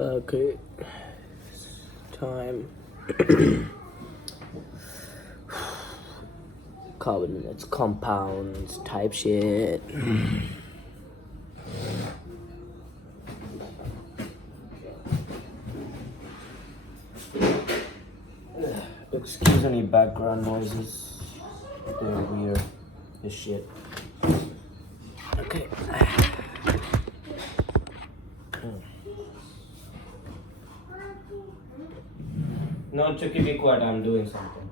Okay, time. Carbon and its compounds, type shit. Excuse any background noises. They're weird as shit. Okay. No, Chucky, be quiet. I'm doing something.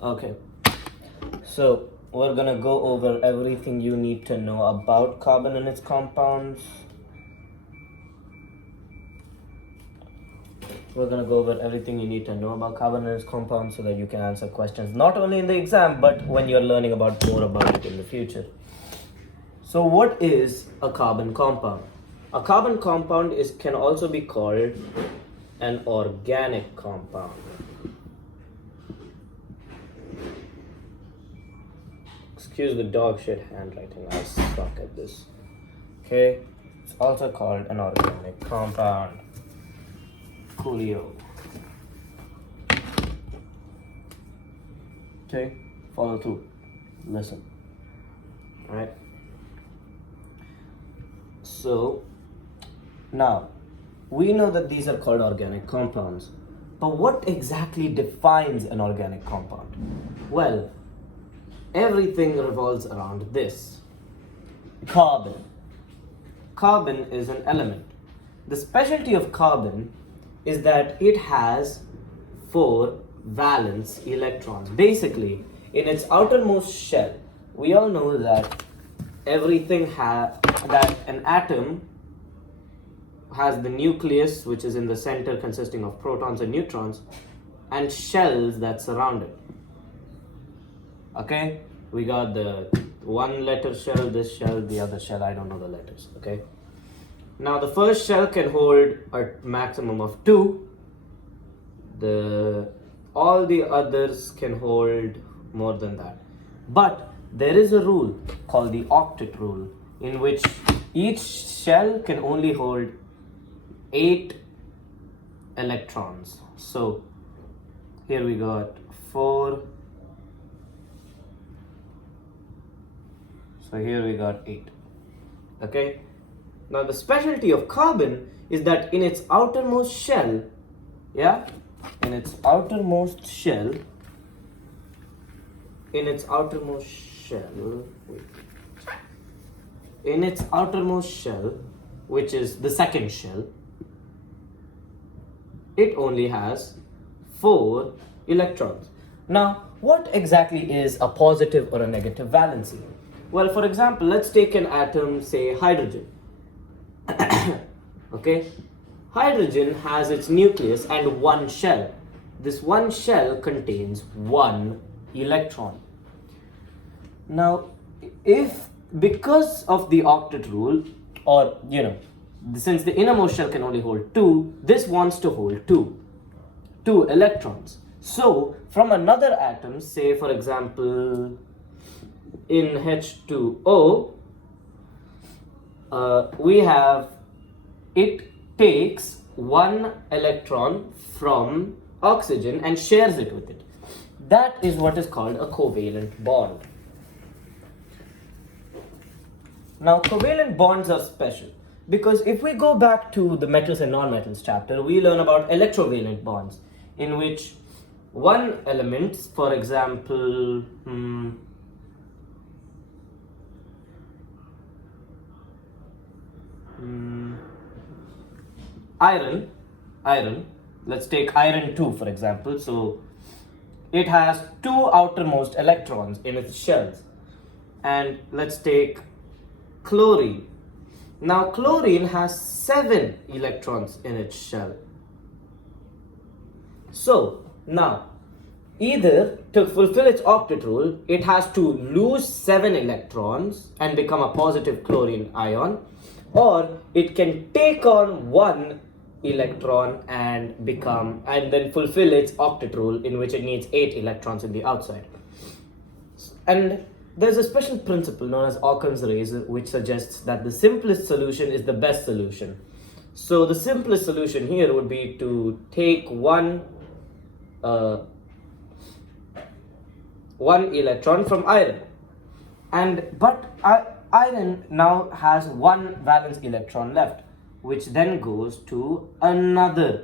Okay. So, we're gonna go over everything you need to know about carbon and its compounds. We're gonna go over everything you need to know about carbon and its compounds so that you can answer questions not only in the exam but when you're learning about more about it in the future. So what is a carbon compound? A carbon compound can also be called an organic compound. Excuse the dog shit handwriting, I suck at this. Okay, it's also called an organic compound. Coolio. Okay, follow through. Listen. Alright. So, now, we know that these are called organic compounds. But what exactly defines an organic compound? Well, everything revolves around this. Carbon. Carbon is an element. The specialty of carbon is that it has 4 valence electrons. Basically, in its outermost shell, we all know that that an atom has the nucleus, which is in the center, consisting of protons and neutrons, and shells that surround it. Okay, we got the 1-letter shell, this shell, the other shell, I don't know the letters. Okay, now the first shell can hold a maximum of 2. All the others can hold more than that. But there is a rule called the octet rule, in which each shell can only hold 8 electrons. So here we got 4. So here we got 8. Okay. Now the specialty of carbon is that in its outermost shell, in its outermost shell, which is the second shell, it only has 4 electrons. Now, what exactly is a positive or a negative valency? Well, for example, let's take an atom, say hydrogen. Okay, hydrogen has its nucleus and 1 shell. This 1 shell contains 1 electron. Now, because of the octet rule, or since the innermost shell can only hold 2, this wants to hold 2 electrons. So from another atom, say for example in H2O, it takes 1 electron from oxygen and shares it with it. That is what is called a covalent bond. Now, covalent bonds are special because if we go back to the metals and non-metals chapter, we learn about electrovalent bonds, in which one element, for example, iron, let's take iron 2 for example. So it has 2 outermost electrons in its shells. And let's take chlorine. Now chlorine has 7 electrons in its shell. So now, either to fulfill its octet rule, it has to lose 7 electrons and become a positive chlorine ion, or it can take on 1 electron and then fulfill its octet rule, in which it needs 8 electrons in the outside. And there's a special principle known as Occam's razor, which suggests that the simplest solution is the best solution. So the simplest solution here would be to take one electron from iron, but iron now has one valence electron left, which then goes to another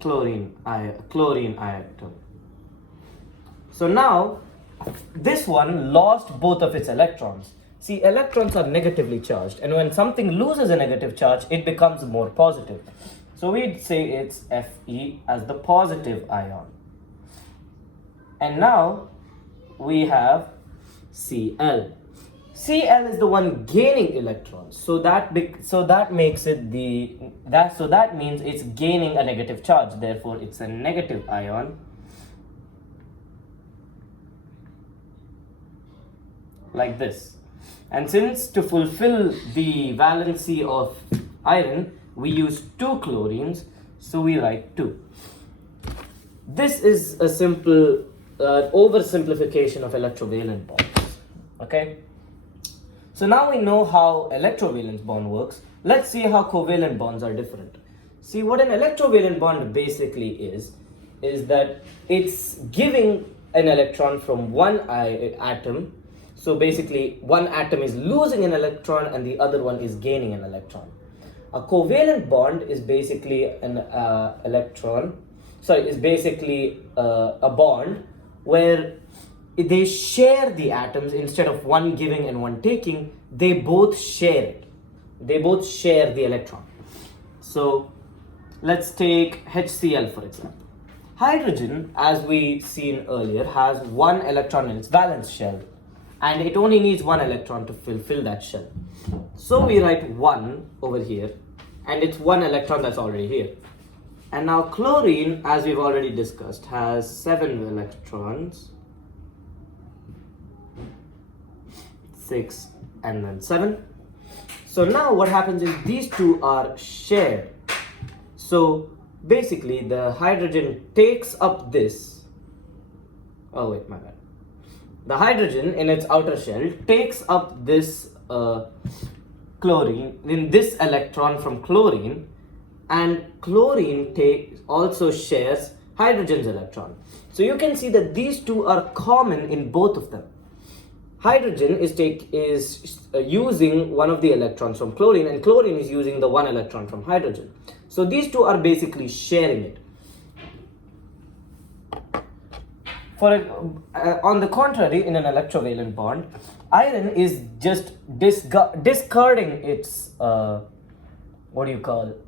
chlorine atom. So now this one lost both of its electrons. See, electrons are negatively charged, and when something loses a negative charge, it becomes more positive. So we'd say it's Fe as the positive ion. And now we have Cl. Cl is the one gaining electrons, so that means it's gaining a negative charge. Therefore, it's a negative ion. Like this. And since to fulfill the valency of iron, we use 2 chlorines, so we write 2. This is a simple oversimplification of electrovalent bonds. Okay? So now we know how electrovalent bond works. Let's see how covalent bonds are different. See, what an electrovalent bond basically is that it's giving an electron from one atom. So basically, one atom is losing an electron and the other one is gaining an electron. A covalent bond is basically a bond where they share the atoms. Instead of one giving and one taking, they both share it. They both share the electron. So let's take HCl for example. Hydrogen, as we seen earlier, has one electron in its valence shell, and it only needs one electron to fulfill that shell. So we write 1 over here, and it's one electron that's already here. And now chlorine, as we've already discussed, has 7 electrons. 6 and then 7. So now what happens is these two are shared. So basically the hydrogen takes up this. Oh wait, my bad. The hydrogen in its outer shell takes up this chlorine, in this electron from chlorine, and chlorine also shares hydrogen's electron. So you can see that these two are common in both of them. Hydrogen is using one of the electrons from chlorine, and chlorine is using the one electron from hydrogen. So these two are basically sharing it. On the contrary, in an electrovalent bond, iron is just discarding its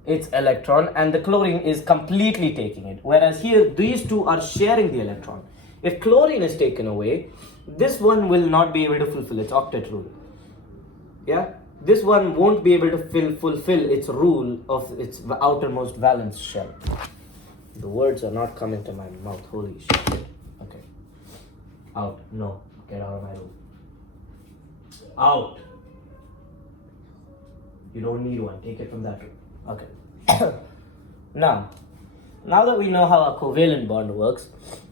its electron, and the chlorine is completely taking it. Whereas here, these two are sharing the electron. If chlorine is taken away, this one will not be able to fulfill its octet rule. Yeah, this one won't be able to fulfill its rule of its outermost valence shell. The words are not coming to my mouth. Holy shit. Okay. Out. No. Get out of my room. Out. You don't need one. Take it from that room. Okay. Now that we know how a covalent bond works,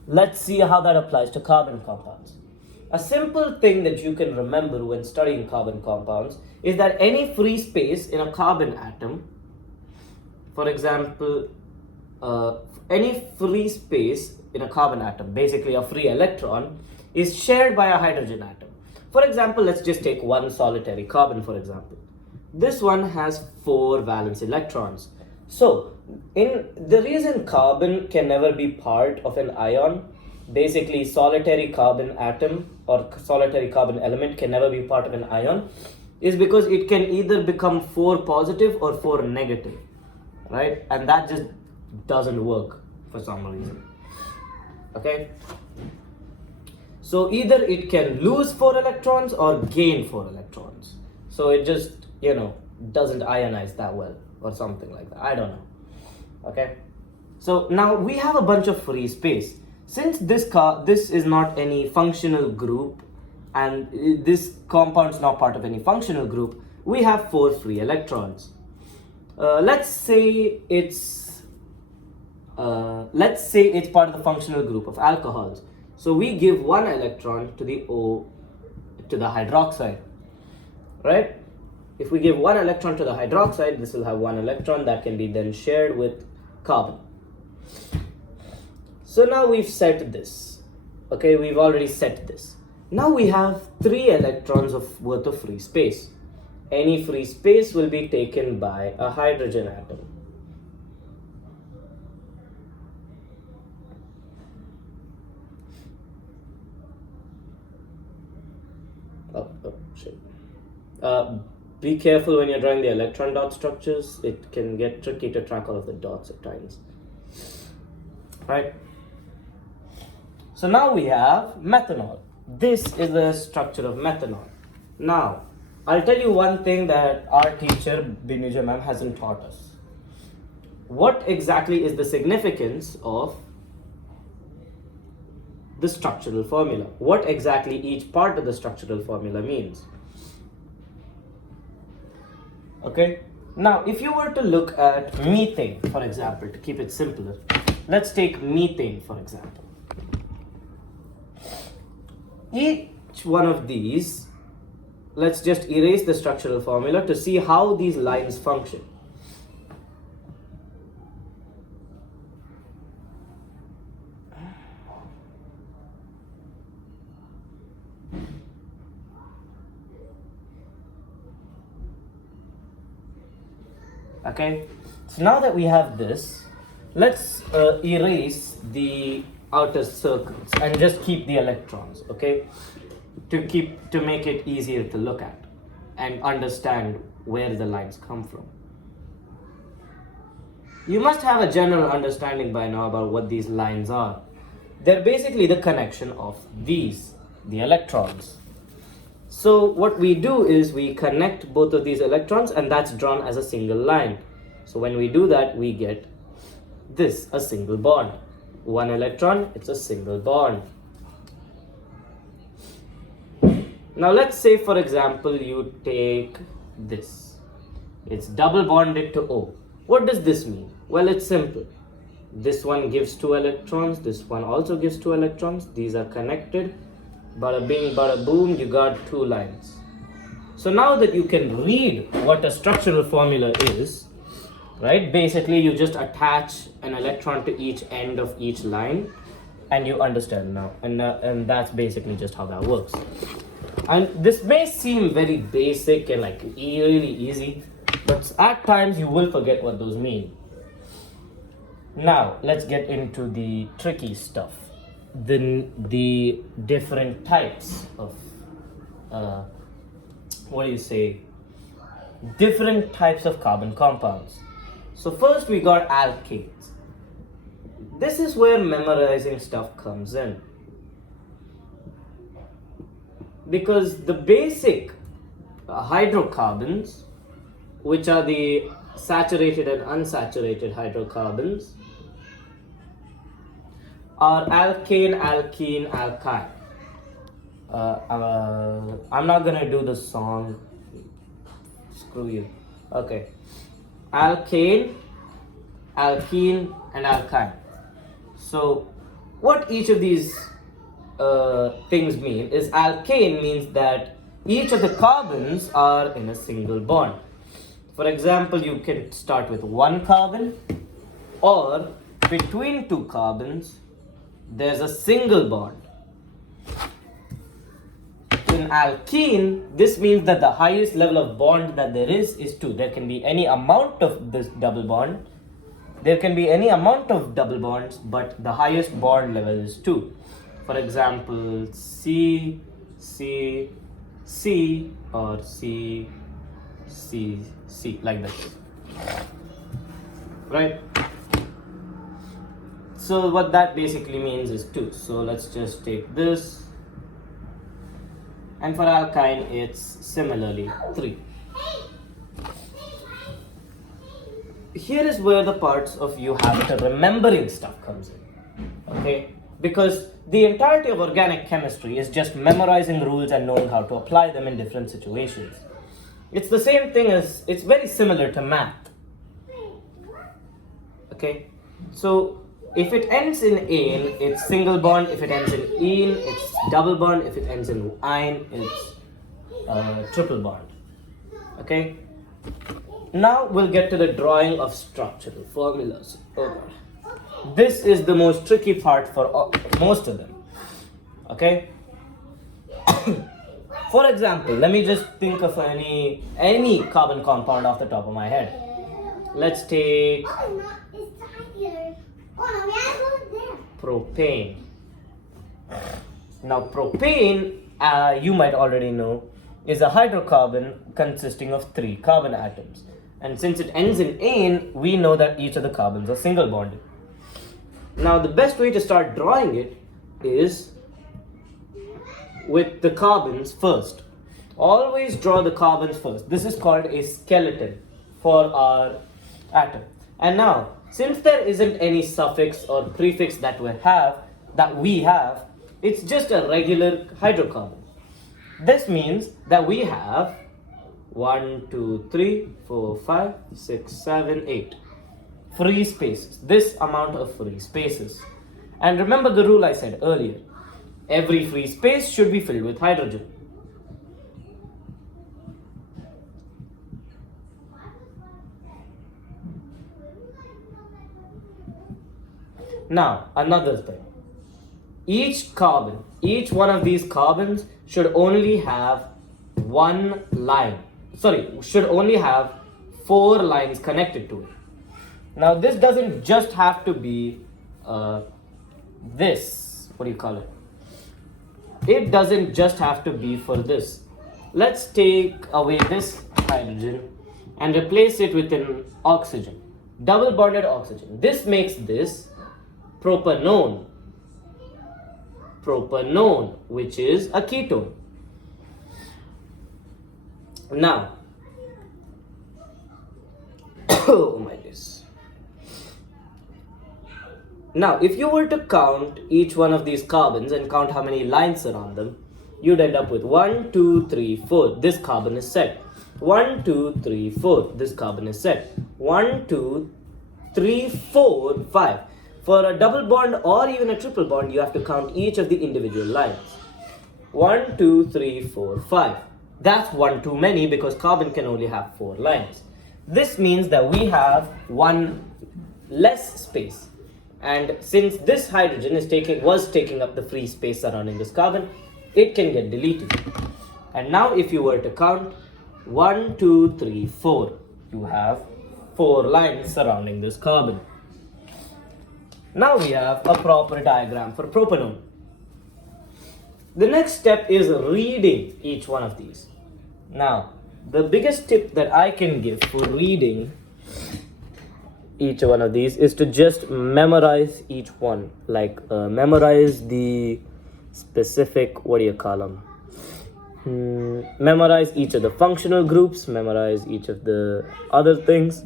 let's see how that applies to carbon compounds. A simple thing that you can remember when studying carbon compounds is that any free space in a carbon atom, for example, any free space in a carbon atom, basically a free electron, is shared by a hydrogen atom. For example, let's just take one solitary carbon, for example. This one has 4 valence electrons. So, the reason carbon can never be part of an ion, basically solitary carbon atom or solitary carbon element can never be part of an ion, is because it can either become 4 positive or 4 negative, right? And that just doesn't work for some reason. Okay? So either it can lose 4 electrons or gain 4 electrons. So it just, doesn't ionize that well or something like that. I don't know. Okay? So now we have a bunch of free space. Since this is not any functional group and this compound is not part of any functional group, we have 4 free electrons. Let's say it's part of the functional group of alcohols. So we give one electron to the hydroxide, right? If we give one electron to the hydroxide, this will have one electron that can be then shared with carbon. So now we've set this. Okay, we've already set this. Now we have 3 electrons worth of free space. Any free space will be taken by a hydrogen atom. Shit. Be careful when you're drawing the electron dot structures. It can get tricky to track all of the dots at times. Right? So now we have methanol. This is the structure of methanol. Now, I'll tell you one thing that our teacher, Binuja ma'am, hasn't taught us. What exactly is the significance of the structural formula? What exactly each part of the structural formula means? Okay, now if you were to look at methane, for example, to keep it simpler, let's take methane, for example. Each one of these, let's just erase the structural formula to see how these lines function. Okay, so now that we have this, let's erase the outer circles and just keep the electrons, okay, to make it easier to look at and understand where the lines come from. You must have a general understanding by now about what these lines are. They're basically the connection of these, the electrons. So what we do is we connect both of these electrons, and that's drawn as a single line. So when we do that, we get this, a single bond. One electron, it's a single bond. Now let's say, for example, you take this. It's double bonded to O. What does this mean? Well, it's simple. This one gives 2 electrons, this one also gives 2 electrons. These are connected. Bada bing, bada boom, you got 2 lines. So now that you can read what a structural formula is, right? Basically, you just attach an electron to each end of each line, and you understand now. And that's basically just how that works. And this may seem very basic and like really easy, but at times you will forget what those mean. Now, let's get into the tricky stuff. The different types of different types of carbon compounds. So first we got alkanes. This is where memorizing stuff comes in, because the basic hydrocarbons, which are the saturated and unsaturated hydrocarbons, are alkane, alkene, alkyne. I'm not gonna do the song. Screw you. Okay. Alkane, alkene, and alkyne. So, what each of these things mean is alkane means that each of the carbons are in a single bond. For example, you can start with 1 carbon, or between 2 carbons there's a single bond. In alkene, this means that the highest level of bond that there is 2. There can be any amount of this double bond. There can be any amount of double bonds, but the highest bond level is 2. For example, C, C, C, or C, C, C, like this. Right? So what that basically means is 2. So let's just take this. And for alkyne, it's similarly 3. Here is where the parts of you have to remembering stuff comes in. Okay? Because the entirety of organic chemistry is just memorizing rules and knowing how to apply them in different situations. It's the same thing as, it's very similar to math. Okay? So If it ends in "ane," it's single bond. If it ends in "ene," it's double bond. If it ends in "eine," it's triple bond. Okay. Now we'll get to the drawing of structural formulas. Oh God. This is the most tricky part for most of them. Okay. For example, let me just think of any carbon compound off the top of my head. Let's take propane. Now propane, you might already know, is a hydrocarbon consisting of 3 carbon atoms. And since it ends in "ane," we know that each of the carbons are single bonded. Now the best way to start drawing it is with the carbons first. Always draw the carbons first. This is called a skeleton for our atom. And now, since there isn't any suffix or prefix that we have, it's just a regular hydrocarbon. This means that we have 1, 2, 3, 4, 5, 6, 7, 8 free spaces. This amount of free spaces. And remember the rule I said earlier. Every free space should be filled with hydrogen. Now, another thing. Each one of these carbons should only have should only have 4 lines connected to it. Now, this doesn't just have to be it doesn't just have to be for this. Let's take away this hydrogen and replace it with an oxygen, double bonded oxygen. This makes this propanone, which is a ketone. Now, oh my goodness. Now, if you were to count each one of these carbons and count how many lines are on them, you'd end up with 1, 2, 3, 4. This carbon is set. 1, 2, 3, 4. This carbon is set. 1, 2, 3, 4, 5. For a double bond or even a triple bond, you have to count each of the individual lines. 1, 2, 3, 4, 5. That's one too many because carbon can only have 4 lines. This means that we have one less space. And since this hydrogen was taking up the free space surrounding this carbon, it can get deleted. And now if you were to count 1, 2, 3, 4, you have 4 lines surrounding this carbon. Now we have a proper diagram for propanone. The next step is reading each one of these. Now, the biggest tip that I can give for reading each one of these is to just memorize each one. Like memorize the specific, memorize each of the functional groups, memorize each of the other things.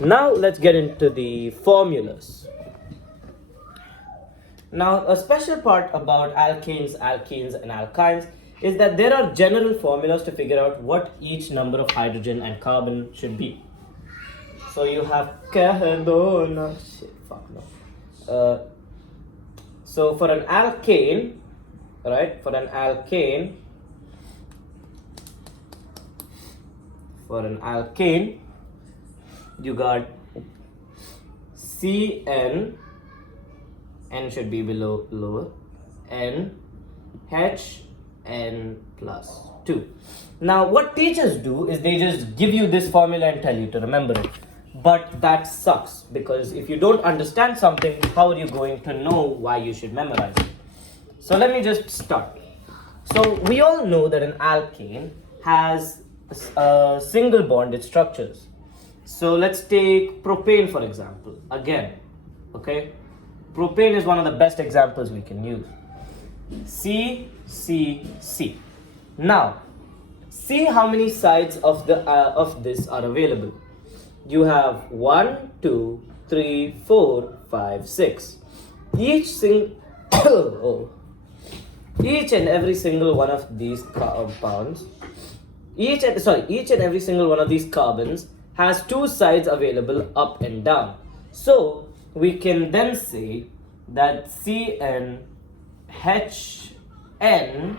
Now let's get into the formulas. Now, a special part about alkanes, alkenes, and alkynes is that there are general formulas to figure out what each number of hydrogen and carbon should be. So you have so for an alkane, right? For an alkane, you got CN. N should be lower, N, H, N plus 2. Now, what teachers do is they just give you this formula and tell you to remember it. But that sucks, because if you don't understand something, how are you going to know why you should memorize it? So let me just start. So we all know that an alkane has single bonded structures. So let's take propane for example. Again, okay? Propane is one of the best examples we can use. C, C, C. Now, see how many sides of this are available. You have 1, 2, 3, 4, 5, 6. Each and every single one of these compounds, each and every single one of these carbons has 2 sides available up and down. So we can then say that CnHn, H2n,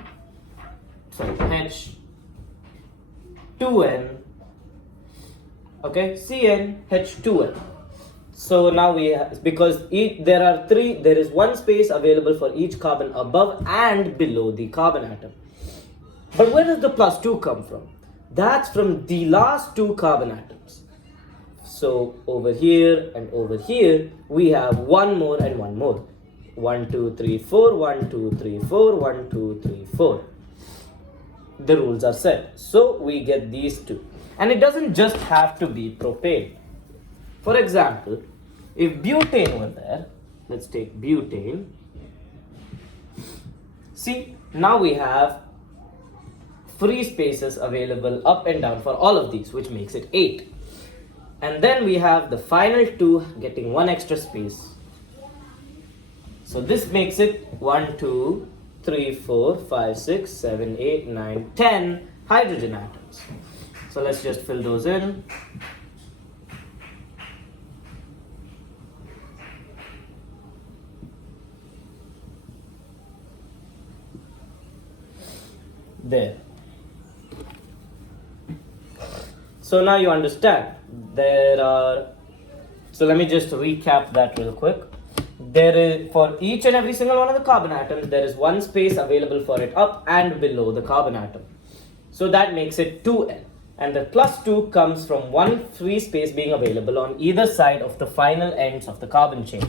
okay, CnH2n. So now we have, because there is one space available for each carbon above and below the carbon atom. But where does the plus 2 come from? That's from the last two carbon atoms. So over here and over here, we have one more and one more. 1, 2, 3, 4, 1, 2, 3, 4, 1, 2, 3, 4. The rules are set. So we get these two. And it doesn't just have to be propane. For example, if butane were there, let's take butane. See, now we have free spaces available up and down for all of these, which makes it 8. And then we have the final two getting one extra space. So this makes it 1, 2, 3, 4, 5, 6, 7, 8, 9, 10 hydrogen atoms. So let's just fill those in. There. So now you understand. So let me just recap that real quick. There is, for each and every single one of the carbon atoms, there is one space available for it up and below the carbon atom. So that makes it 2n. And the plus 2 comes from one free space being available on either side of the final ends of the carbon chain.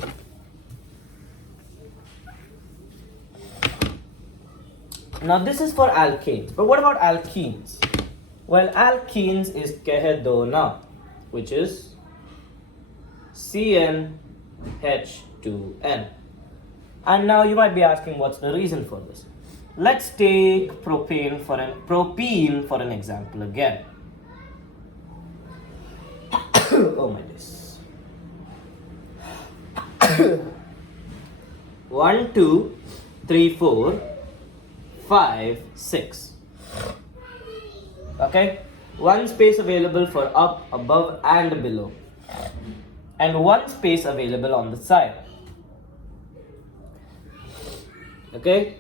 Now this is for alkanes, but what about alkenes? Well, alkenes is कह दो ना, which is CnH2n. And now you might be asking, what's the reason for this? Let's take propene for an example again. Oh my goodness. 1, 2, 3, 4, 5, 6. Okay, one space available for up, above and below, and one space available on the side. Okay,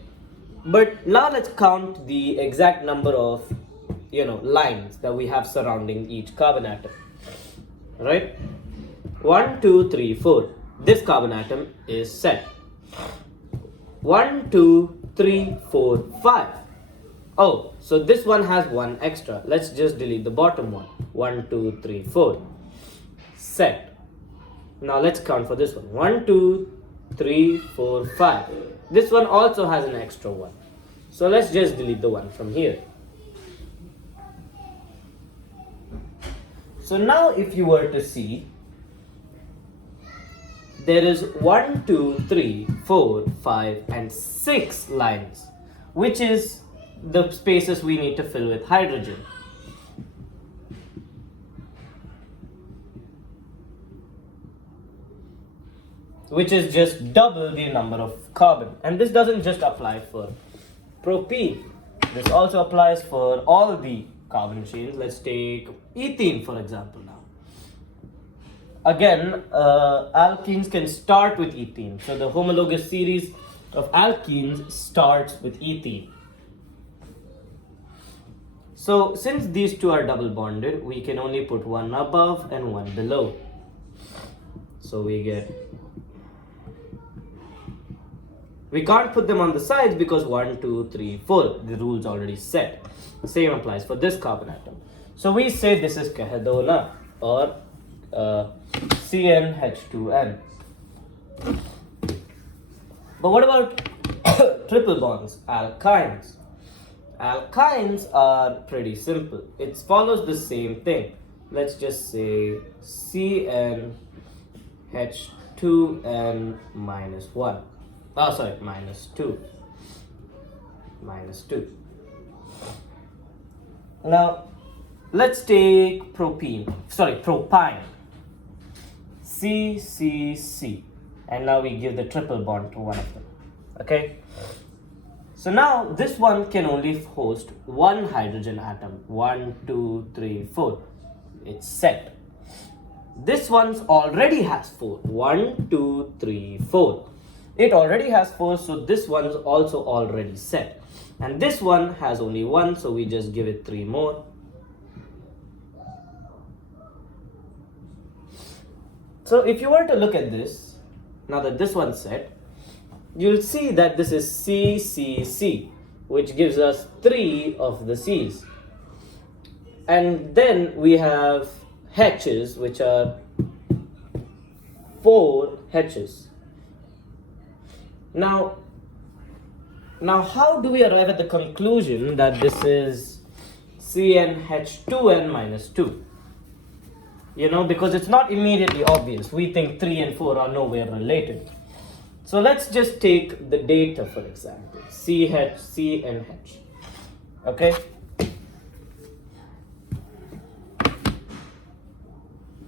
but now let's count the exact number of lines that we have surrounding each carbon atom. Right? 1, 2, 3, 4. This carbon atom is set. 1, 2, 3, 4, 5. Oh, so this one has one extra. Let's just delete the bottom one. 1, 2, 3, 4. Set. Now let's count for this one. 1, 2, 3, 4, 5. This one also has an extra one. So let's just delete the one from here. So now if you were to see, there is 1, 2, 3, 4, 5 and 6 lines, which is the spaces we need to fill with hydrogen. Which is just double the number of carbon. And this doesn't just apply for propene. This also applies for all the carbon chains. Let's take ethene for example now. Again, alkenes can start with ethene. So the homologous series of alkenes starts with ethene. So since these two are double bonded, we can only put one above and one below. So we can't put them on the sides because 1, 2, 3, 4, the rule's already set. The same applies for this carbon atom. So we say this is कह दो ना, or CnH2n. But what about triple bonds, alkynes? Alkynes are pretty simple. It follows the same thing. Let's just say CnH2n minus 1. Oh, sorry, minus 2. Minus 2. Now, let's take propine. CCC. And now we give the triple bond to one of them. Okay? So now this one can only host one hydrogen atom. 1, 2, 3, 4. It's set. This one's already has 4. 1, 2, 3, 4. It already has 4, so this one's also already set. And this one has only 1, so we just give it 3 more. So if you were to look at this, now that this one's set, you'll see that this is C, C, C, which gives us 3 of the C's. And then we have H's, which are 4 H's. Now how do we arrive at the conclusion that this is CnH2n minus 2? Because it's not immediately obvious. We think 3 and 4 are nowhere related. So let's just take the data, for example, CH, C and H. Okay?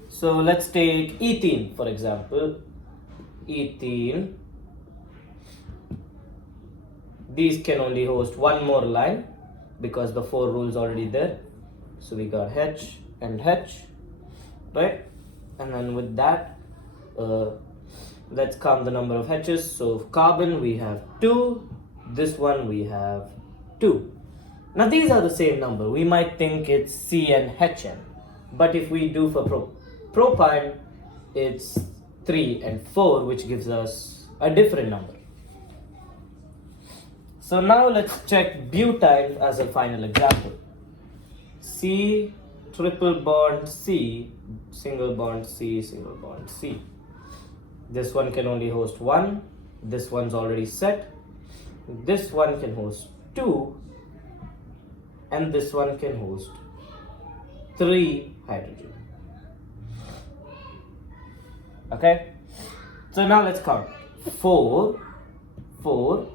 So let's take ethene, for example. Ethene. These can only host one more line because the 4 rules already there. So we got H and H, right? And then with that, let's count the number of H's. So carbon we have 2, this one we have 2. Now these are the same number. We might think it's CnHn, but if we do for propine, it's 3 and 4, which gives us a different number. So now let's check butane as a final example. C triple bond C, single bond C, single bond C. This one can only host 1. This one's already set. This one can host 2. And this one can host 3 hydrogen. Okay? So now let's count. 4, 4,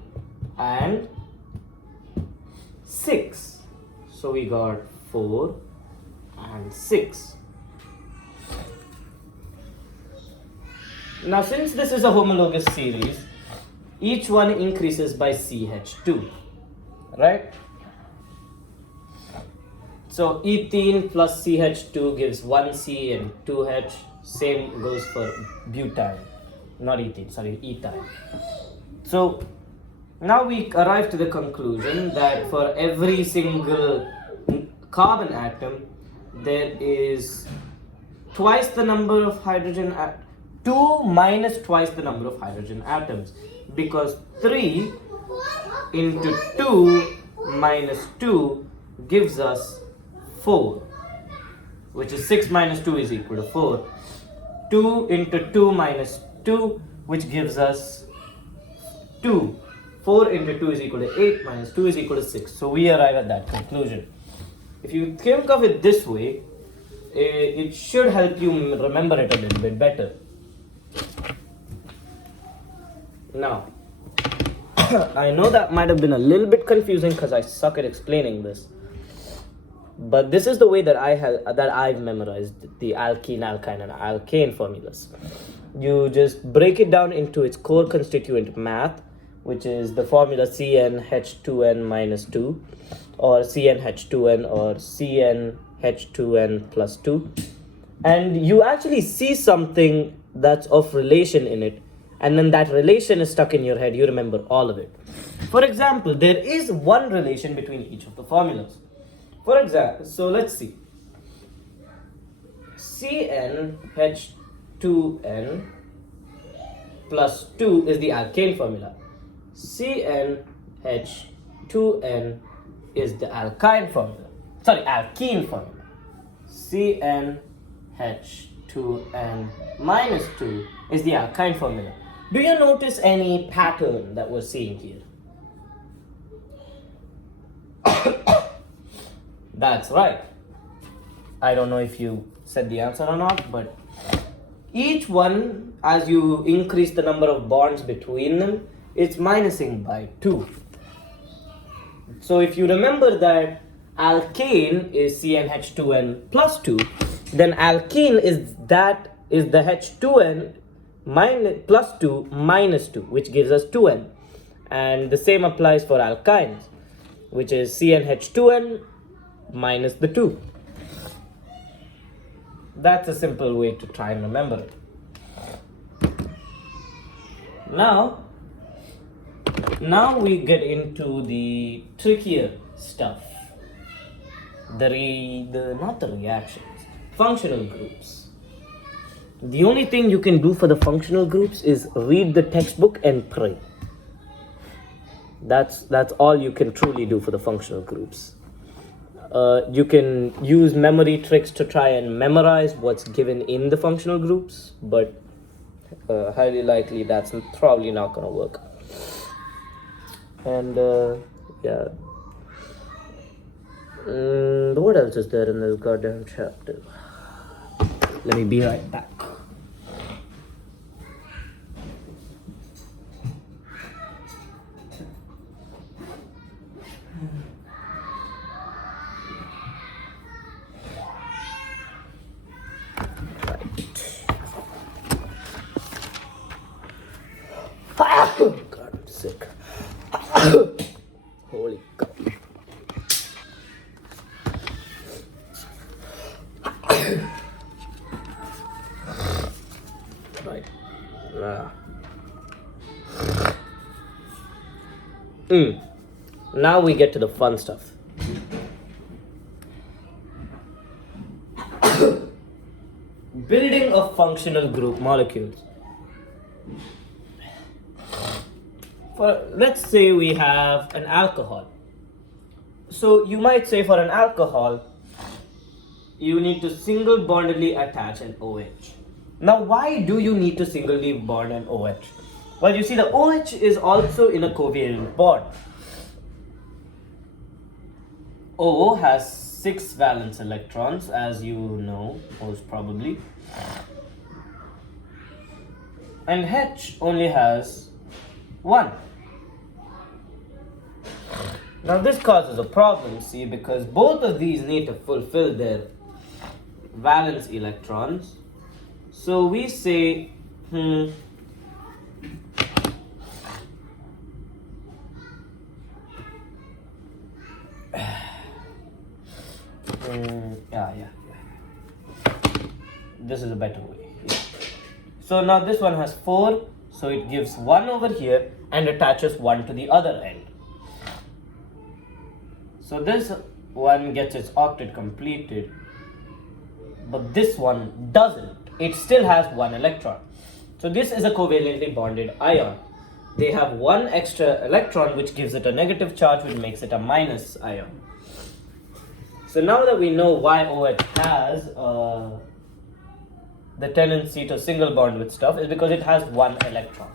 and 6. So we got 4 and 6. Now since this is a homologous series, each one increases by CH2, right? So ethene plus CH2 gives 1C and 2H. Same goes for butane, not ethene, sorry, ethyne. So now we arrive to the conclusion that for every single carbon atom, there is twice the number of hydrogen 2 minus twice the number of hydrogen atoms, because 3 into 2 minus 2 gives us 4, which is 6 minus 2 is equal to 4. 2 into 2 minus 2, which gives us 2. 4 into 2 is equal to 8, minus 2 is equal to 6. So we arrive at that conclusion. If you think of it this way, it should help you remember it a little bit better. Now, I know that might have been a little bit confusing because I suck at explaining this. But this is the way that I've memorized the alkene, alkyne, and alkane formulas. You just break it down into its core constituent math, which is the formula CnH2n minus 2, or CnH2n, or CnH2n plus 2. And you actually see something that's of relation in it, and then that relation is stuck in your head. You remember all of it. For example, there is one relation between each of the formulas. For example, so let's see. CnH2n plus 2 is the alkane formula. CnH2n is the alkyne formula. Sorry, alkene formula. CnH2n minus 2 is the alkyne formula. Do you notice any pattern that we're seeing here? That's right. I don't know if you said the answer or not, but each one, as you increase the number of bonds between them, it's minusing by 2. So if you remember that alkane is CnH2n plus 2, then alkene is the H2n plus 2 minus 2, which gives us 2n. And the same applies for alkynes, which is CnH2n minus the 2. That's a simple way to try and remember it. Now we get into the trickier stuff. Not the reactions, functional groups. The only thing you can do for the functional groups is read the textbook and pray. That's all you can truly do for the functional groups. You can use memory tricks to try and memorize what's given in the functional groups, but highly likely that's probably not going to work. And yeah. What else is there in this goddamn chapter? Let me be right back. Oh God, I'm sick. Holy God. Right. Now we get to the fun stuff. Building of functional group molecules. Let's say we have an alcohol. So you might say for an alcohol, you need to single bondedly attach an OH. Now, why do you need to singly bond an OH? Well, you see, the OH is also in a covalent bond. O has 6 valence electrons, as you know, most probably. And H only has 1. Now, this causes a problem, see, because both of these need to fulfill their valence electrons. So we say, yeah. This is a better way. Yeah. So now this one has 4, so it gives 1 over here and attaches 1 to the other end. So this one gets its octet completed, but this one doesn't. It still has 1 electron. So this is a covalently bonded ion. They have 1 extra electron, which gives it a negative charge, which makes it a minus ion. So now that we know why OH has the tendency to single bond with stuff, is because it has 1 electron.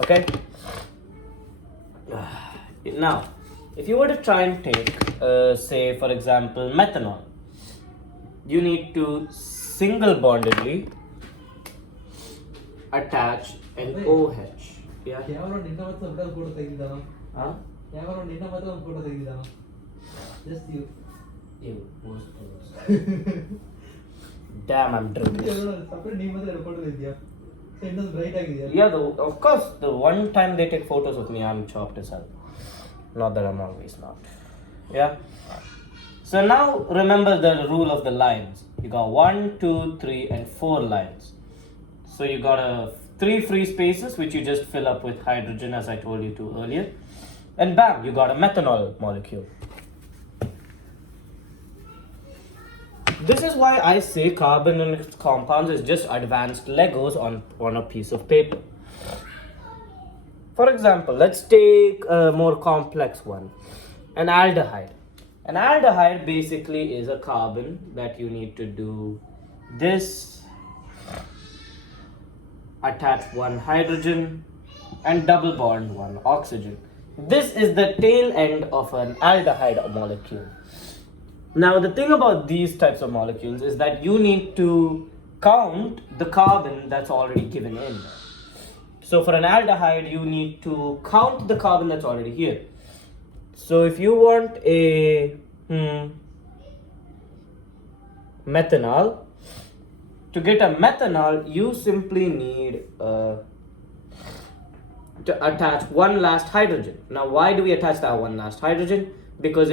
Okay? Now, if you were to try and take, say, for example, methanol, you need to single bondedly attach an OH. Yeah? Huh? Just you. Ew, damn, I'm drinking. Yeah, of course, the one time they take photos of me, I'm chopped as hell. Not that I'm always not. Yeah? So now remember the rule of the lines. You got 1, 2, 3, and 4 lines. So you got 3 free spaces, which you just fill up with hydrogen, as I told you to earlier. And bam, you got a methanol molecule. This is why I say carbon and its compounds is just advanced Legos on a piece of paper. For example, let's take a more complex one, an aldehyde. An aldehyde basically is a carbon that you need to do this, attach 1 hydrogen and double bond 1 oxygen. This is the tail end of an aldehyde molecule. Now, the thing about these types of molecules is that you need to count the carbon that's already given in. So for an aldehyde, you need to count the carbon that's already here. So if you want a methanol, to get a methanol, you simply need to attach 1 last hydrogen. Now, why do we attach that 1 last hydrogen? Because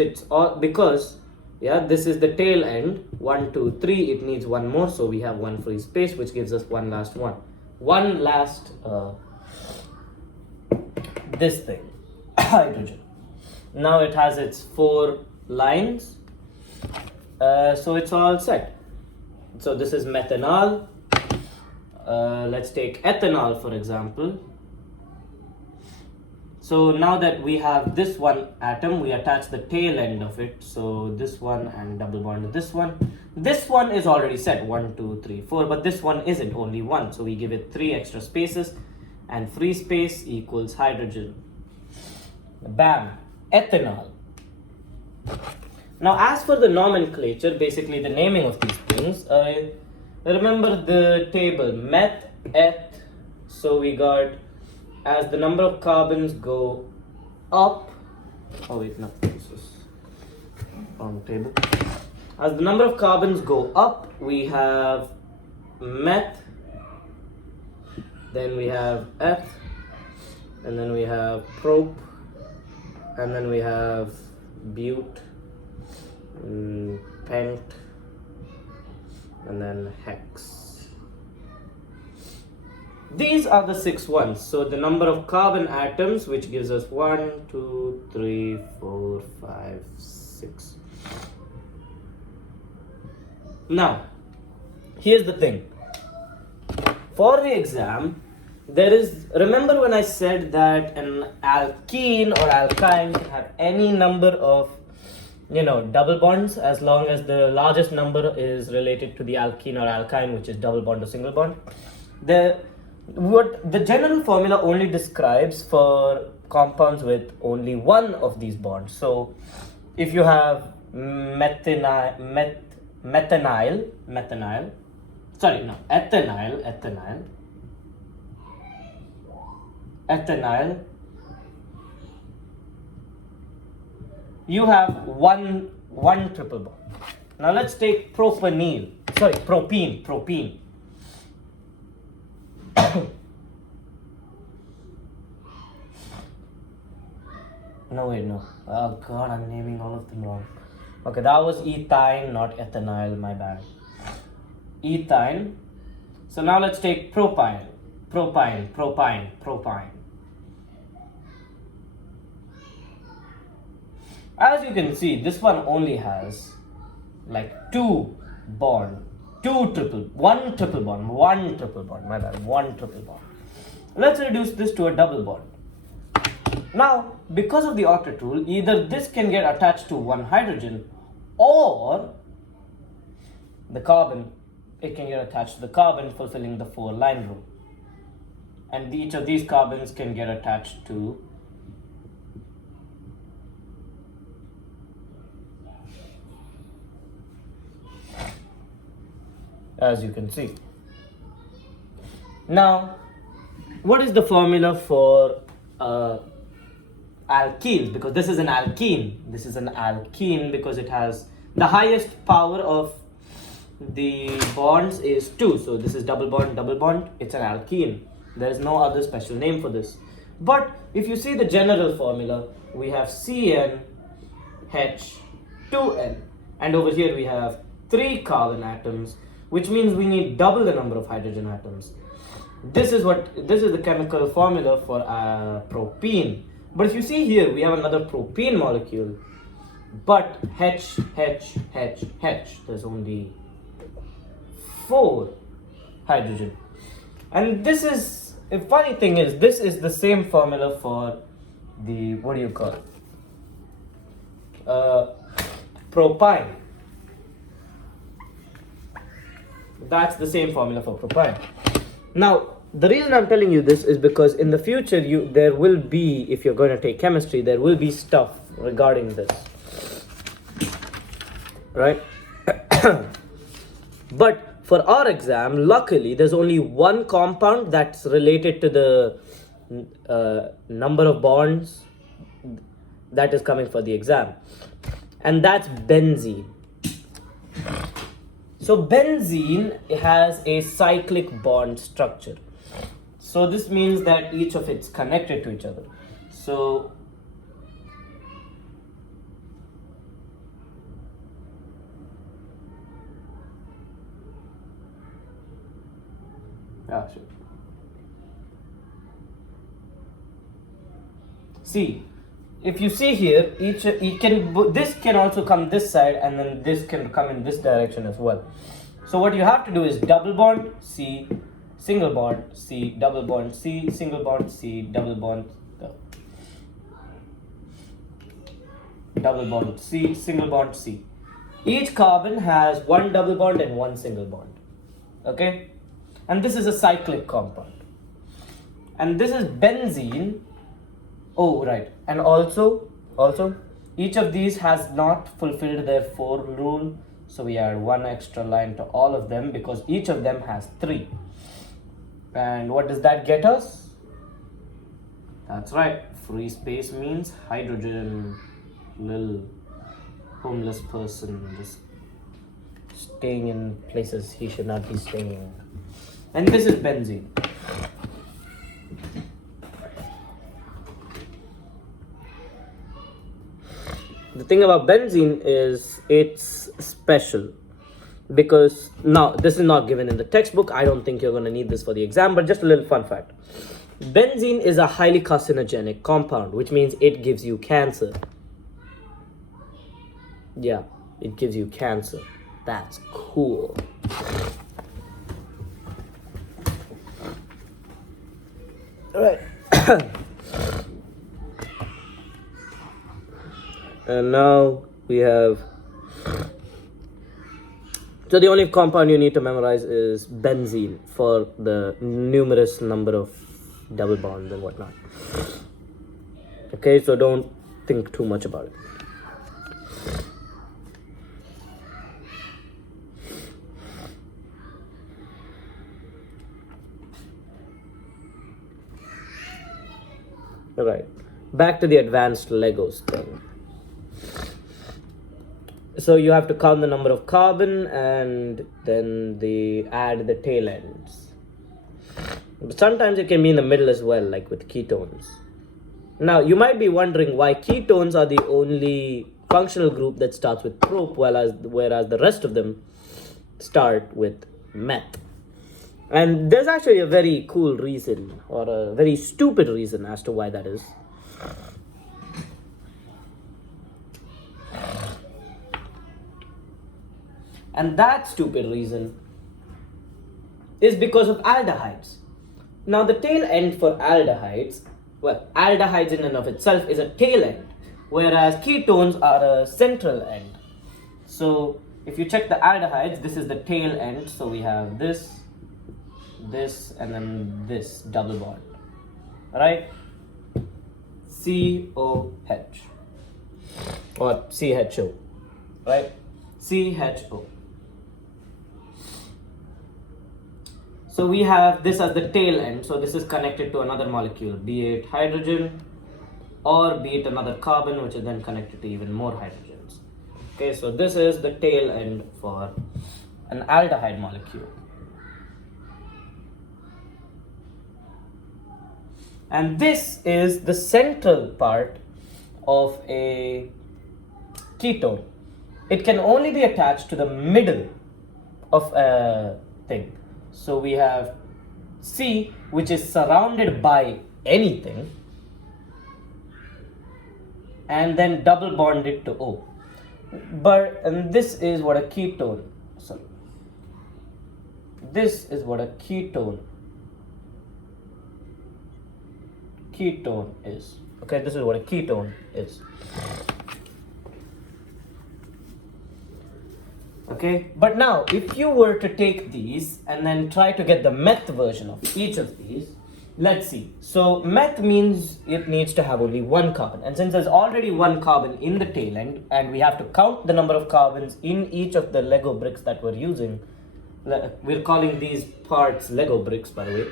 Yeah, this is the tail end. 1, 2, 3. It needs one more, so we have one free space, which gives us one last one. One last this thing, hydrogen. Now it has its 4 lines, so it's all set. So this is methanol. Let's take ethanol for example. So now that we have this one atom, we attach the tail end of it. So this one and double bond to this one. This one is already set, 1, 2, 3, 4, but this one isn't, only 1. So we give it 3 extra spaces, and free space equals hydrogen. Bam, ethanol. Now as for the nomenclature, basically the naming of these things, remember the table, meth, eth, so we got, as the number of carbons go up, oh wait, no, this is wrong table. As the number of carbons go up, we have meth, then we have eth, and then we have prop, and then we have bute, pent, and then hex. These are the 6 ones. So the number of carbon atoms, which gives us 1, 2, 3, 4, 5, 6. Now, here's the thing. For the exam, there is, remember when I said that an alkene or alkyne can have any number of, double bonds as long as the largest number is related to the alkene or alkyne, which is double bond or single bond. What the general formula only describes for compounds with only one of these bonds. So if you have ethynyl, you have one triple bond. Now let's take propene. No. Oh god, I'm naming all of them wrong. Okay, that was ethyne, not ethanol, my bad. Ethyne. So now let's take propyne. As you can see, this one only has like one triple bond. Let's reduce this to a double bond. Now, because of the octet rule, either this can get attached to one hydrogen, or the carbon, it can get attached to the carbon, fulfilling the 4-line rule. And each of these carbons can get attached to as you can see. Now, what is the formula for alkenes? Because this is an alkene. This is an alkene because it has the highest power of the bonds is 2. So this is double bond. It's an alkene. There is no other special name for this. But if you see the general formula, we have CnH2n, and over here we have 3 carbon atoms, which means we need double the number of hydrogen atoms. This is the chemical formula for propene. But if you see here, we have another propene molecule, but H. There's only 4 hydrogen. And this is, a funny thing is, this is the same formula for the, propine. That's the same formula for propine. Now, the reason I'm telling you this is because in the future, there will be, if you're going to take chemistry, there will be stuff regarding this, right? But for our exam, luckily, there's only one compound that's related to the number of bonds that is coming for the exam, and that's benzene. So benzene has a cyclic bond structure. So this means that each of it's connected to each other. So Ah, sure. See, if you see here, this can also come this side, and then this can come in this direction as well. So what you have to do is double bond C, single bond C, double bond C, single bond C, double bond C, single bond C. Each carbon has one double bond and one single bond. Okay, and this is a cyclic compound. And this is benzene. Oh, right. And also, each of these has not fulfilled their 4 rule. So we add one extra line to all of them because each of them has 3. And what does that get us? That's right. Free space means hydrogen. Little homeless person just staying in places he should not be staying. And this is benzene. The thing about benzene is it's special because now this is not given in the textbook. I don't think you're going to need this for the exam, but just a little fun fact. Benzene is a highly carcinogenic compound, which means it gives you cancer. Yeah, it gives you cancer. That's cool. All right. And now we have, so the only compound you need to memorize is benzene for the numerous number of double bonds and whatnot. Okay, so don't think too much about it. All right, back to the advanced Legos thing. So you have to count the number of carbon and then add the tail ends. But sometimes it can be in the middle as well, like with ketones. Now you might be wondering why ketones are the only functional group that starts with prop, whereas the rest of them start with meth. And there's actually a very cool reason, or a very stupid reason as to why that is. And that stupid reason is because of aldehydes. Now the tail end for aldehydes, well, aldehydes in and of itself is a tail end, whereas ketones are a central end. So if you check the aldehydes, this is the tail end. So we have this, and then this double bond, right? COH or CHO, right? CHO. So we have this as the tail end. So this is connected to another molecule, be it hydrogen or be it another carbon, which is then connected to even more hydrogens. Okay, so this is the tail end for an aldehyde molecule. And this is the central part of a ketone. It can only be attached to the middle of a thing. So we have C, which is surrounded by anything, and then double bonded to O. And this is what a ketone, sorry. This is what a ketone is. Okay, this is what a ketone is. Okay, but now if you were to take these and then try to get the meth version of each of these, let's see. So meth means it needs to have only one carbon, and since there's already one carbon in the tail end and we have to count the number of carbons in each of the Lego bricks that we're using, we're calling these parts Lego bricks, by the way.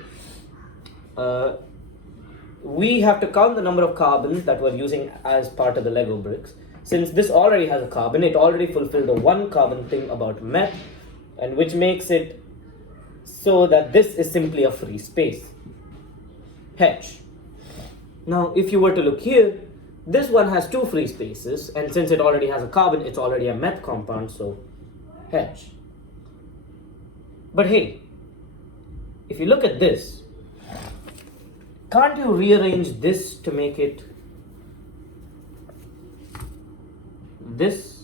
We have to count the number of carbons that we're using as part of the Lego bricks. Since this already has a carbon, it already fulfilled the one carbon thing about meth, and which makes it so that this is simply a free space, H. Now, if you were to look here, this one has 2 free spaces, and since it already has a carbon, it's already a meth compound, so H. But hey, if you look at this, can't you rearrange this to make it this?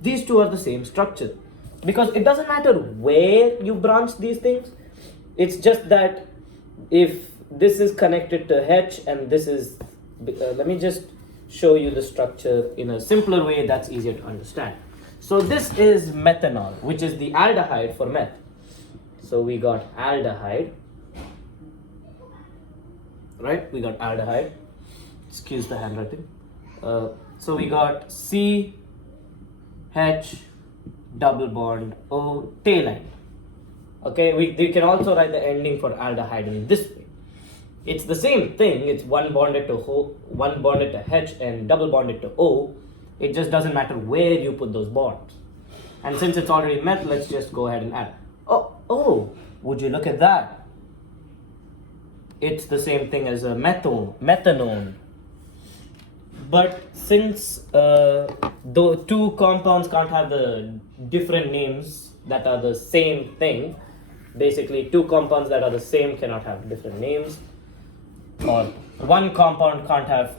These two are the same structure, because it doesn't matter where you branch these things. It's just that if this is connected to H and this is, let me just show you the structure in a simpler way that's easier to understand. So this is methanol, which is the aldehyde for meth. So we got aldehyde, right? We got aldehyde. Excuse the handwriting. So we got C, H, double bond, O, tail end. Okay, we can also write the ending for aldehyde in this way. It's the same thing. It's one bonded to H and double bonded to O. It just doesn't matter where you put those bonds. And since it's already meth, let's just go ahead and add. Oh, would you look at that? It's the same thing as a methanone. But since the two compounds can't have the different names that are the same thing, basically two compounds that are the same cannot have different names, or one compound can't have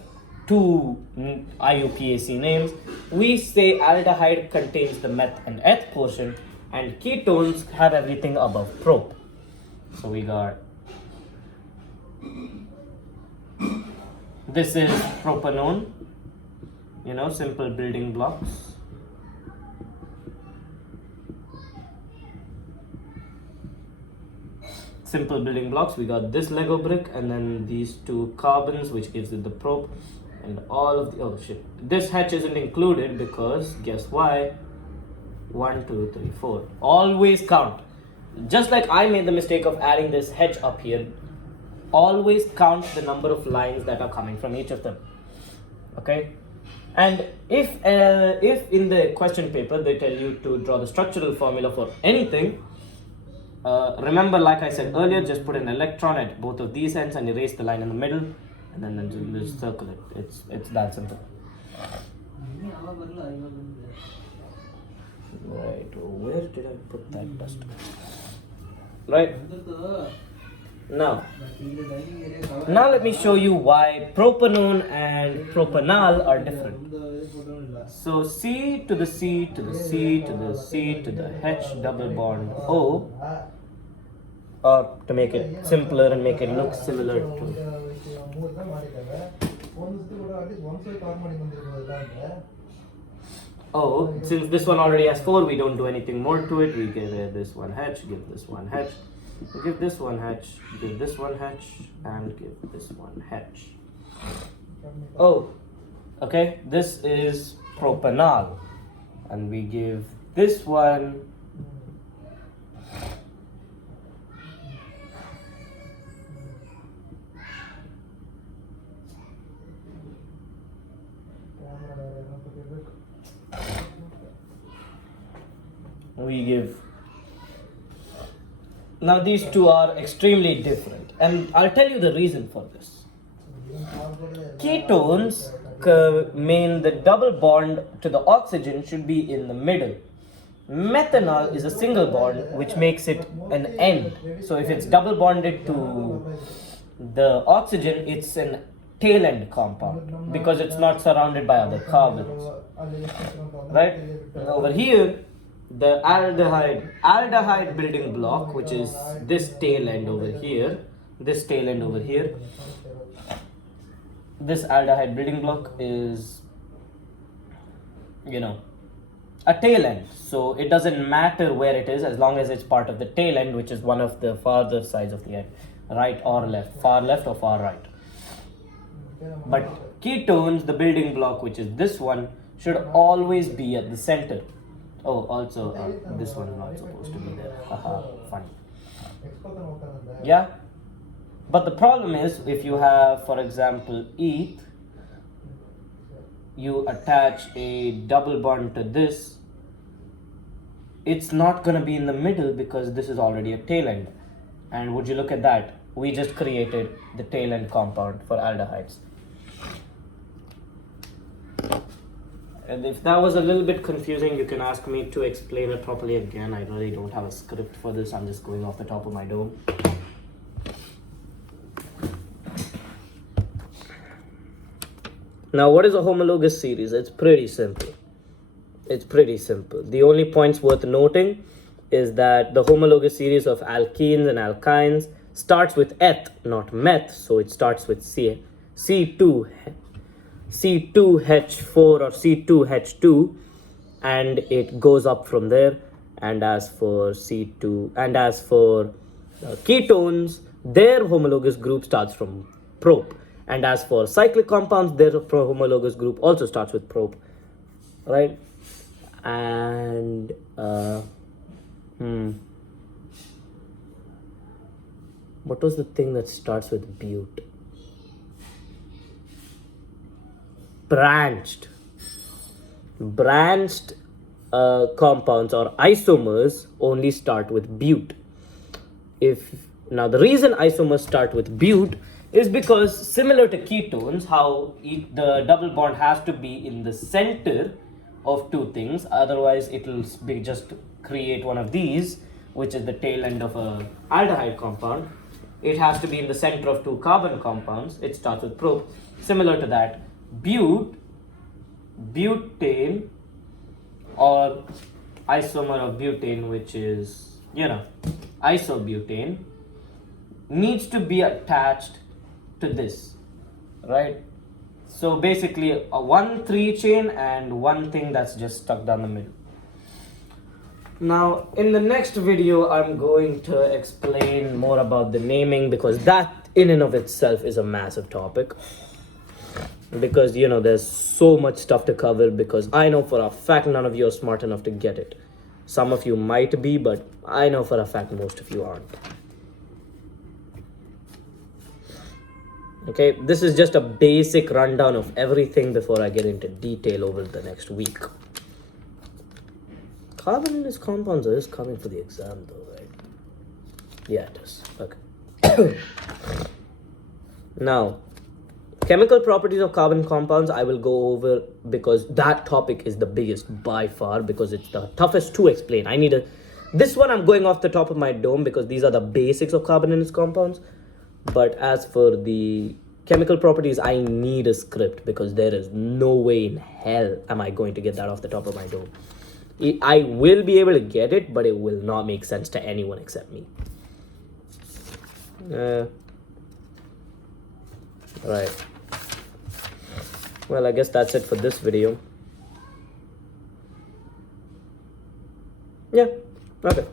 two IUPAC names, we say aldehyde contains the meth and eth portion, and ketones have everything above prop. So we got, this is propanone, simple building blocks. Simple building blocks, we got this Lego brick and then these two carbons, which gives it the prop, and all of the, oh shit, this H isn't included because guess why? 1, 2, 3, 4. Always count. Just like I made the mistake of adding this H up here, always count the number of lines that are coming from each of them. Okay? And if in the question paper they tell you to draw the structural formula for anything, remember, like I said earlier, just put an electron at both of these ends and erase the line in the middle, and then just circle it. It's that simple. Right, where did I put that dust? Right. Now let me show you why propanone and propanal are different. So C to the C to the C to the C to the H double bond O, or to make it simpler and make it look similar to. Oh, since this one already has 4, we don't do anything more to it. We give this one H, give this one H, give this one H, give this one H, and give this one H. Oh, okay, this is propanal, and we give this one now these two are extremely different, and I'll tell you the reason for this. Ketones mean the double bond to the oxygen should be in the middle. Methanol is a single bond, which makes it an end. So if it's double bonded to the oxygen, it's an tail end compound because it's not surrounded by other carbons. Right? And over here, the aldehyde building block, which is this tail end over here, this aldehyde building block is, a tail end. So it doesn't matter where it is as long as it's part of the tail end, which is one of the farther sides of the end, right or left, far left or far right. But ketones, the building block, which is this one, should always be at the center. Oh, also, this one is not supposed to be there. Haha, funny. Yeah? But the problem is, if you have, for example, ETH, you attach a double bond to this, it's not going to be in the middle because this is already a tail end. And would you look at that? We just created the tail end compound for aldehydes. And if that was a little bit confusing, you can ask me to explain it properly again. I really don't have a script for this. I'm just going off the top of my dome. Now, what is a homologous series? It's pretty simple. The only points worth noting is that the homologous series of alkenes and alkynes starts with eth, not meth. So it starts with C2H4 or C2H2, and it goes up from there. And as for ketones, their homologous group starts from prop. And as for cyclic compounds, their homologous group also starts with prop, right? And what was the thing that starts with bute? Branched compounds or isomers only start with bute. Now the reason isomers start with bute is because, similar to ketones, how the double bond has to be in the center of two things, otherwise it will just create one of these, which is the tail end of a aldehyde compound. It has to be in the center of two carbon compounds. It starts with prop. Similar to that, butane or isomer of butane, which is, isobutane, needs to be attached to this, right? So basically a 1,3 chain and one thing that's just stuck down the middle. Now in the next video I'm going to explain more about the naming, because that in and of itself is a massive topic, because there's so much stuff to cover, because I know for a fact none of you are smart enough to get it. Some of you might be, but I know for a fact most of you aren't. Okay, this is just a basic rundown of everything before I get into detail over the next week. Carbon in its compounds is coming for the exam though, right? Yeah, it is. Okay. Now, chemical properties of carbon compounds I will go over, because that topic is the biggest by far, because it's the toughest to explain. This one I'm going off the top of my dome because these are the basics of carbon in its compounds. But as for the chemical properties, I need a script, because there is no way in hell am I going to get that off the top of my dome. I will be able to get it, but it will not make sense to anyone except me. Right. Well, I guess that's it for this video. Yeah, okay.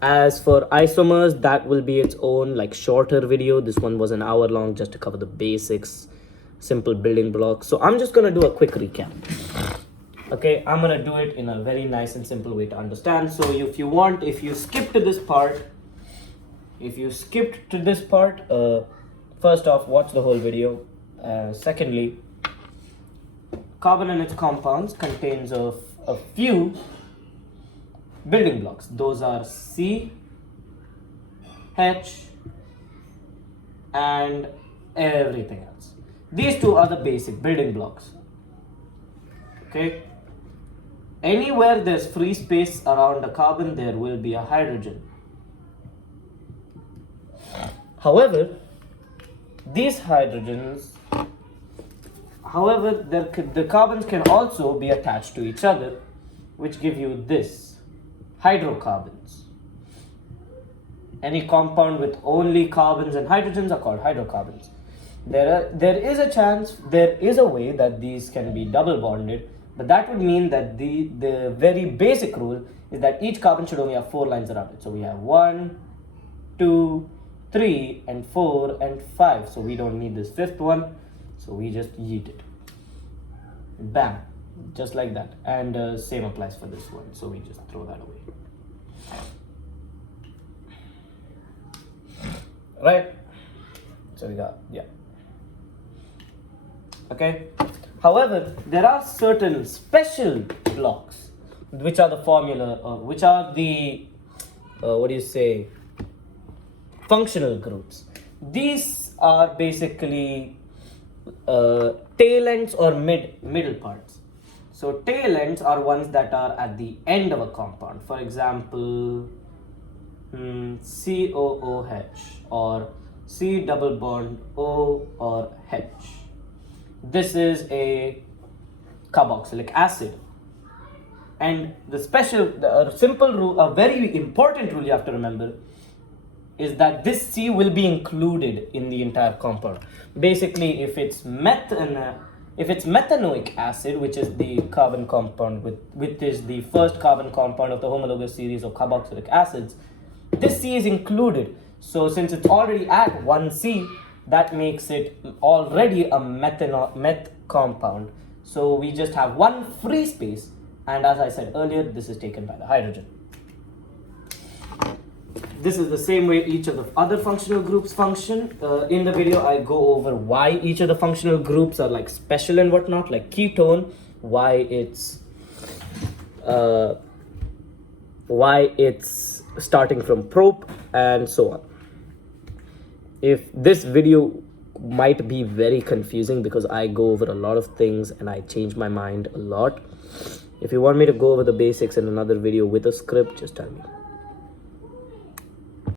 As for isomers, that will be its own shorter video. This one was an hour long just to cover the basics, simple building blocks. So I'm just gonna do a quick recap. Okay, I'm gonna do it in a very nice and simple way to understand. So if you skip to this part, first off, watch the whole video. Secondly, carbon and its compounds contains of a few building blocks. Those are C, H, and everything else. These two are the basic building blocks. Okay? Anywhere there's free space around a carbon, there will be a hydrogen. However, these hydrogens, the carbons can also be attached to each other, which give you this, hydrocarbons. Any compound with only carbons and hydrogens are called hydrocarbons. There is a way that these can be double bonded, but that would mean that the very basic rule is that each carbon should only have 4 lines around it. So we have 1, 2, 3, and 4, and 5. So we don't need this 5th one. So we just yeet it. Bam. Just like that. And same applies for this one. So we just throw that away. Right? So we got, yeah. Okay. However, there are certain special blocks, which are the functional groups. These are basically tail ends or middle parts. So tail ends are ones that are at the end of a compound. For example, COOH or C double bond O or H. This is a carboxylic acid. And the simple rule, a very important rule you have to remember, is that this C will be included in the entire compound. Basically, if it's methanoic acid, which is the carbon compound which is the first carbon compound of the homologous series of carboxylic acids, this C is included. So since it's already at 1C, that makes it already a meth compound. So we just have one free space, and as I said earlier, this is taken by the hydrogen. This is the same way each of the other functional groups function. In the video, I go over why each of the functional groups are like special and whatnot, like ketone, why it's starting from prop, and so on. If this video might be very confusing because I go over a lot of things and I change my mind a lot, if you want me to go over the basics in another video with a script, just tell me.